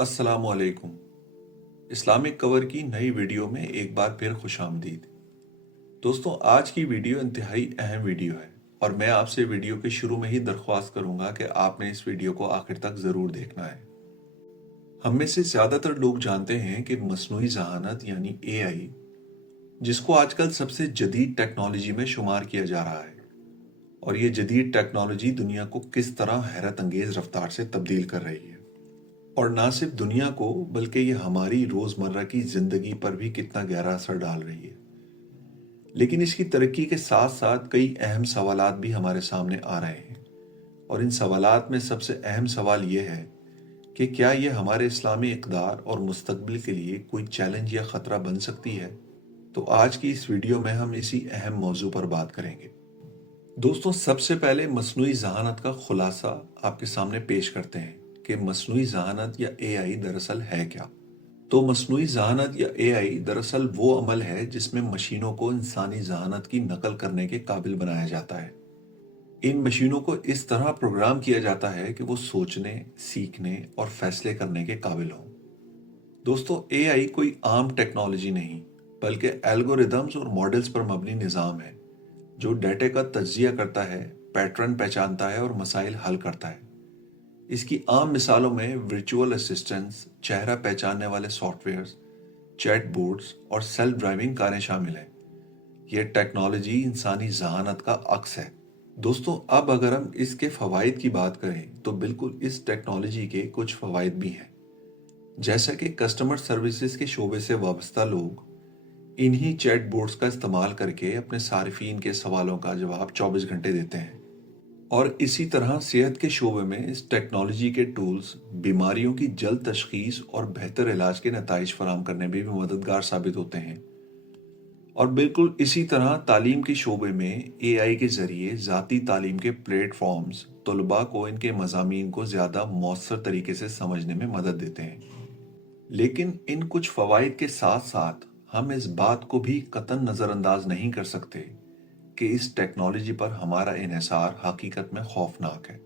अस्सलाम वालेकुम। Islamic cover की नई वीडियो में एक बार फिर खुश आमदीद। दोस्तों, आज की वीडियो इंतहाई अहम वीडियो है और मैं आपसे वीडियो के शुरू में ही दरख्वास्त करूंगा कि आपने इस वीडियो को आखिर तक ज़रूर देखना है। हम में से ज़्यादातर लोग जानते हैं कि मसनूई ज़हानत यानी एआई, जिसको आजकल सबसे जदीद टेक्नोलॉजी में शुमार किया जा रहा है, और ये जदीद टेक्नोलॉजी दुनिया को किस तरह हैरत अंगेज रफ्तार से तब्दील कर रही है, और ना सिर्फ दुनिया को बल्कि ये हमारी रोज़मर्रा की ज़िंदगी पर भी कितना गहरा असर डाल रही है। लेकिन इसकी तरक्की के साथ साथ कई अहम सवालात भी हमारे सामने आ रहे हैं, और इन सवालात में सबसे अहम सवाल ये है कि क्या ये हमारे इस्लामी इक़दार और मुस्तकबिल के लिए कोई चैलेंज या ख़तरा बन सकती है। तो आज की इस वीडियो में हम इसी अहम मौजू पर बात करेंगे। दोस्तों, सबसे पहले मसनूई ज़हानत का खुलासा आपके सामने पेश करते हैं कि मसनूई ज़हानत या एआई दरअसल है क्या। तो मसनूई ज़हानत या एआई दरअसल वो अमल है जिसमें मशीनों को इंसानी ज़हानत की नकल करने के काबिल बनाया जाता है। इन मशीनों को इस तरह प्रोग्राम किया जाता है कि वो सोचने, सीखने और फैसले करने के काबिल हों। दोस्तों, एआई कोई आम टेक्नोलॉजी नहीं, बल्कि एल्गोरिदम्स और मॉडल्स पर मबनी निज़ाम है जो डेटा का तज्जिया करता है, पैटर्न पहचानता है और मसाइल हल करता है। इसकी आम मिसालों में वर्चुअल असिस्टेंट्स, चेहरा पहचानने वाले सॉफ्टवेयर्स, चैट बोर्ड्स और सेल्फ ड्राइविंग कारें शामिल हैं। यह टेक्नोलॉजी इंसानी जहानत का अक्स है। दोस्तों, अब अगर हम इसके फ़वाइद की बात करें तो बिल्कुल इस टेक्नोलॉजी के कुछ फ़वाइद भी हैं। जैसा कि कस्टमर सर्विसेज के शोबे से वाबस्ता लोग इन्हीं चैट बोर्ड्स का इस्तेमाल करके अपने सारिफीन के सवालों का जवाब 24 घंटे देते हैं। और इसी तरह सेहत के शोबे में इस टेक्नोलॉजी के टूल्स बीमारियों की जल्द तशखीस और बेहतर इलाज के नताइज फराहम करने में भी मददगार साबित होते हैं। और बिल्कुल इसी तरह तालीम के शोबे में एआई के ज़रिए ज़ाती तालीम के प्लेटफॉर्म्स तलबा को इनके मज़ामीन को ज़्यादा मौसर तरीके से समझने में मदद देते हैं। लेकिन इन कुछ फ़वाइद के साथ साथ हम इस बात को भी कतई नज़रअंदाज नहीं कर सकते कि इस टेक्नोलॉजी पर हमारा इन्हिसार हकीकत में खौफनाक है।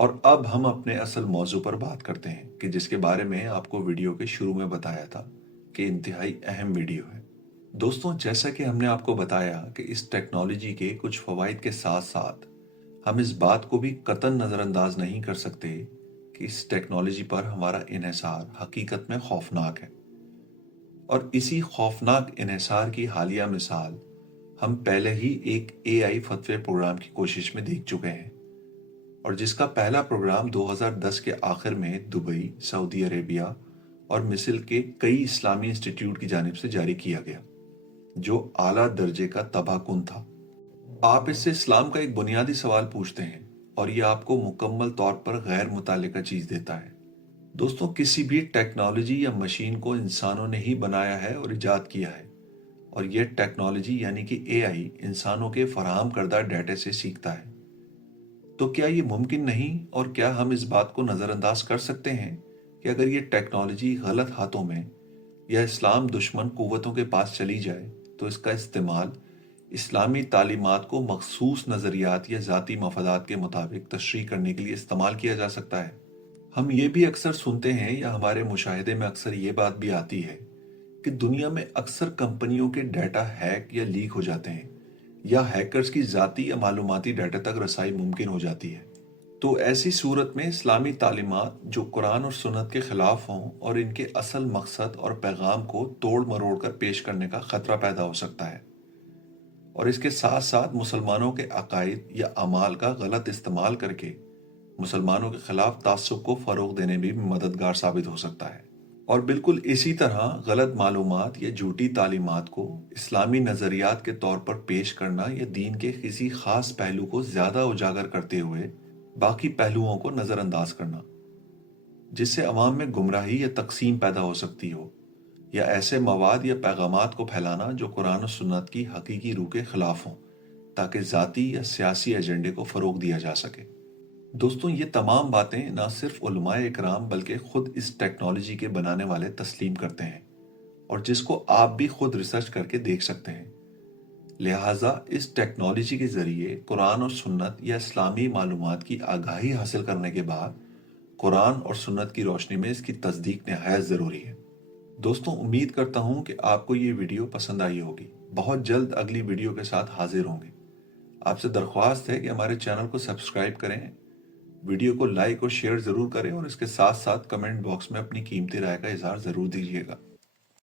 और अब हम अपने असल मौजू पर बात करते हैं कि जिसके बारे में आपको वीडियो के शुरू में बताया था कि इंतहाई अहम वीडियो है। दोस्तों, जैसा कि हमने आपको बताया कि इस टेक्नोलॉजी के कुछ फ़वाइद के साथ साथ हम इस बात को भी कतई नज़रअंदाज नहीं कर सकते कि इस टेक्नोलॉजी पर हमारा इन्हिसार हकीकत में खौफनाक है। और इसी खौफनाक इन्हिसार की हालिया मिसाल हम पहले ही एक एआई फतवे प्रोग्राम की कोशिश में देख चुके हैं, और जिसका पहला प्रोग्राम 2010 के आखिर में दुबई, सऊदी अरेबिया और मिस्र के कई इस्लामी इंस्टीट्यूट की जानिब से जारी किया गया, जो आला दर्जे का तबाहकुन था। आप इससे इस्लाम का एक बुनियादी सवाल पूछते हैं और यह आपको मुकम्मल तौर पर गैर मुतालिका चीज़ देता है। दोस्तों, किसी भी टेक्नोलॉजी या मशीन को इंसानों ने ही बनाया है और इजाद किया है, और यह टेक्नोलॉजी यानी कि एआई इंसानों के फराहम करदा डाटा से सीखता है। तो क्या ये मुमकिन नहीं, और क्या हम इस बात को नज़रअंदाज कर सकते हैं कि अगर ये टेक्नोलॉजी गलत हाथों में या इस्लाम दुश्मन कुव्वतों के पास चली जाए तो इसका इस्तेमाल इस्लामी तालीमात को मखसूस नज़रियात या ज़ाती मफादात के मुताबिक तशरीह करने के लिए इस्तेमाल किया जा सकता है। हम ये भी अक्सर सुनते हैं या हमारे मुशाहिदे में अक्सर ये बात भी आती है कि दुनिया में अक्सर कंपनियों के डाटा हैक या लीक हो जाते हैं, या हैकर्स की ज़ाती या मालूमाती डाटा तक रसाई मुमकिन हो जाती है। तो ऐसी सूरत में इस्लामी तालीमात जो कुरान और सुन्नत के खिलाफ हों और इनके असल मकसद और पैगाम को तोड़ मरोड़ कर पेश करने का खतरा पैदा हो सकता है, और इसके साथ साथ मुसलमानों के अकायद या अमाल का गलत इस्तेमाल करके मुसलमानों के खिलाफ तासुब को फ़रोग देने में भी मददगार साबित हो सकता है। और बिल्कुल इसी तरह गलत मालूमात या झूठी तालीमात को इस्लामी नज़रियात के तौर पर पेश करना या दीन के किसी ख़ास पहलू को ज़्यादा उजागर करते हुए बाकी पहलुओं को नज़रअंदाज करना, जिससे अवाम में गुमराही या तकसीम पैदा हो सकती हो, या ऐसे मवाद या पैगामात को फैलाना जो कुरान और सुन्नत की हकीकी रूह के खिलाफ हों, ताकि ज़ाती या सियासी एजेंडे को फ़रोग दिया जा सके। दोस्तों, ये तमाम बातें ना सिर्फ उलमाए इकराम बल्कि खुद इस टेक्नोलॉजी के बनाने वाले तस्लीम करते हैं, और जिसको आप भी खुद रिसर्च करके देख सकते हैं। लिहाजा इस टेक्नोलॉजी के ज़रिए कुरान और सुन्नत या इस्लामी मालूमात की आगाही हासिल करने के बाद قرآن اور سنت کی روشنی میں اس کی تصدیق نہایت ضروری ہے۔ دوستوں، امید کرتا ہوں کہ آپ کو یہ ویڈیو پسند آئی ہوگی۔ بہت جلد اگلی ویڈیو کے ساتھ حاضر ہوں گے۔ آپ سے درخواست ہے کہ ہمارے چینل کو سبسکرائب کریں، ویڈیو کو لائک اور شیئر ضرور کریں، اور اس کے ساتھ ساتھ کمنٹ باکس میں اپنی قیمتی رائے کا اظہار ضرور دیجیے گا۔